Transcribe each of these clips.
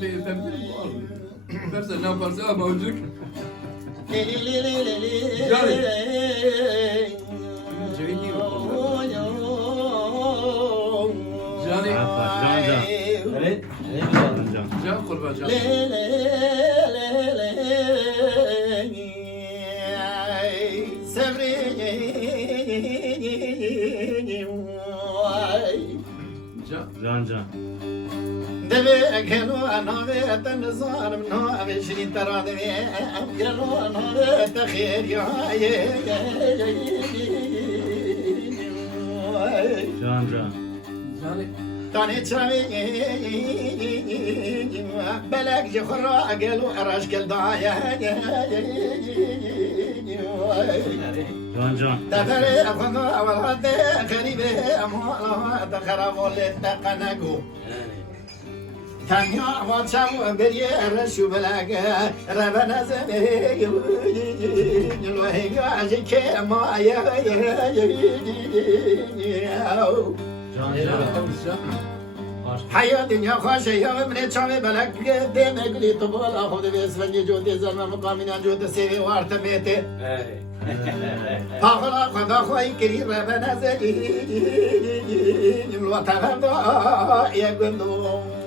تمثيل درس النام فرسا موجود جاني جان قربان جان جان دبي كانوا أنا بتنزار منو أبشري ترى دبي كانوا أنا بتخير يا جان جاني تاني تشامي بلك جخرا قالوا أراش كل دايا جان تفري أفضل والغد غريبة أموال تخرب ولتقنقو تانيا واتشاو بريه رشو بلاقا ربنا زمي الوهيقا عجيكي ما حياة دنيا خوشة يوم من تشاوي بلاك ديم اقلي طبولا خود بيسفني جود زلمة مقامنا جود سيوي وارتميتي فاخلا خدا خوي كري ربنا زمي الوطن يقولون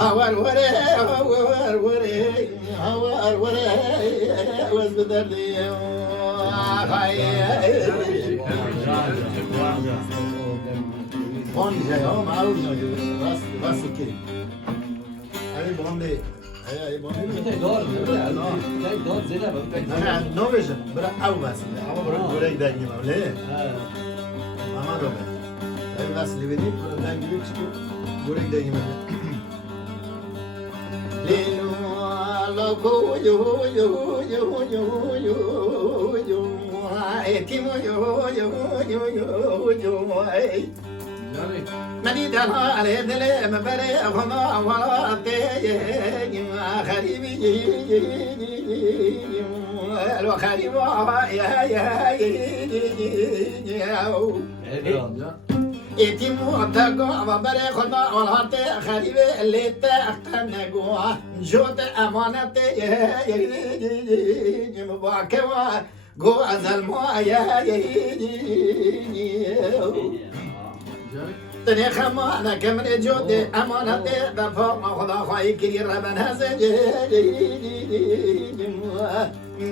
هوار وري هوار وري هوار وري وز بدردي هون جاي هون معروف راس كريم هاي بوندي هاي بوندي دور زينة انا نوفيجن برا او بس او برا برا دايما ليه اما روبه هاي بس اللي بدي برا دايما برا دايما ليلو لوكو يو يو يو يو يو يو ايتيمو يو يو يو يو يو جاني مدي دلها على دلي مبري خنا وراتي خريبي الوخريب يا اتيمو تاكو مبري خنا وراتي خريبي اللي تاخنقوا جود امانتي مباكوا جو ازلمو يا تني خما أنا كمن جودي أمانة دفع ما خدا خاي كري ربنا هزجي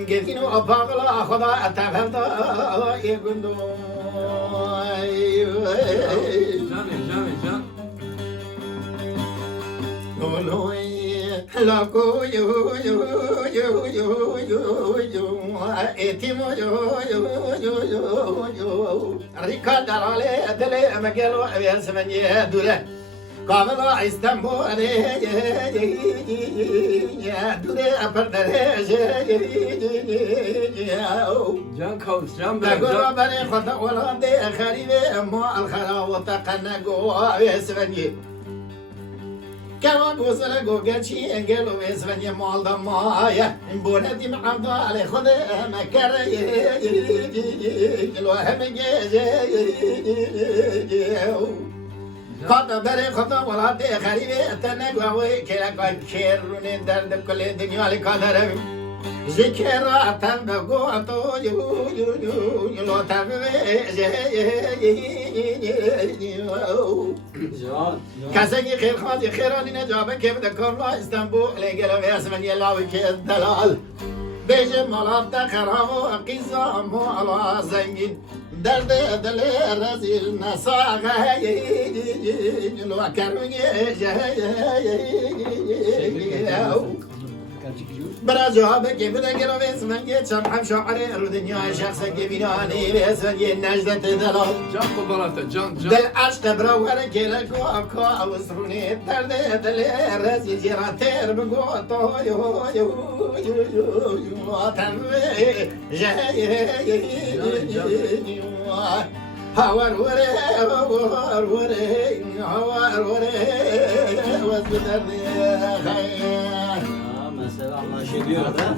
جفينو أبغلا خدا أتفهم دا يقولون جان لاكو يو يو يو يو يو يو اتيمو يو يو يو يو يو ريكا دارالي ادلي مقالو يسمني دوله قابلا اسطنبول يا دوله ابردره جان كوس جان بقول بني خطا ولا دي خريبه ما الخراوه تقنقوا يسمني كمان وصل جوجاتشي انجلو بيسفني مال دمايا بونتي معبد على خد مكر لو هم خطا بري خطا ولا تي خريبه تنقوا كلا كيرون درد كل الدنيا على قدر ذكرى تنبغو تو يو يو يو لو تبي كسي خير خاطي خيراني نجابة كيف ذكر لا اسطنبول لقلب ياسمن يلاوي كالدلال بيجي ملابتا خرامو قيزامو على زنجين درد دل رزيل نساغا لو كروني برا جواب كيف ذكر باسمن يتشرح شعري الدنيا شخص كبيراني باسمن النجدة دلال جان قبلته جان دل عشق برا كلا كوا وسروني درد دل رزي جراتير بقو تو يو يو يو يو يو تنوي جاي هوار وري هوار وري هوار وري وزدرني خير مثلا الله شديد هذا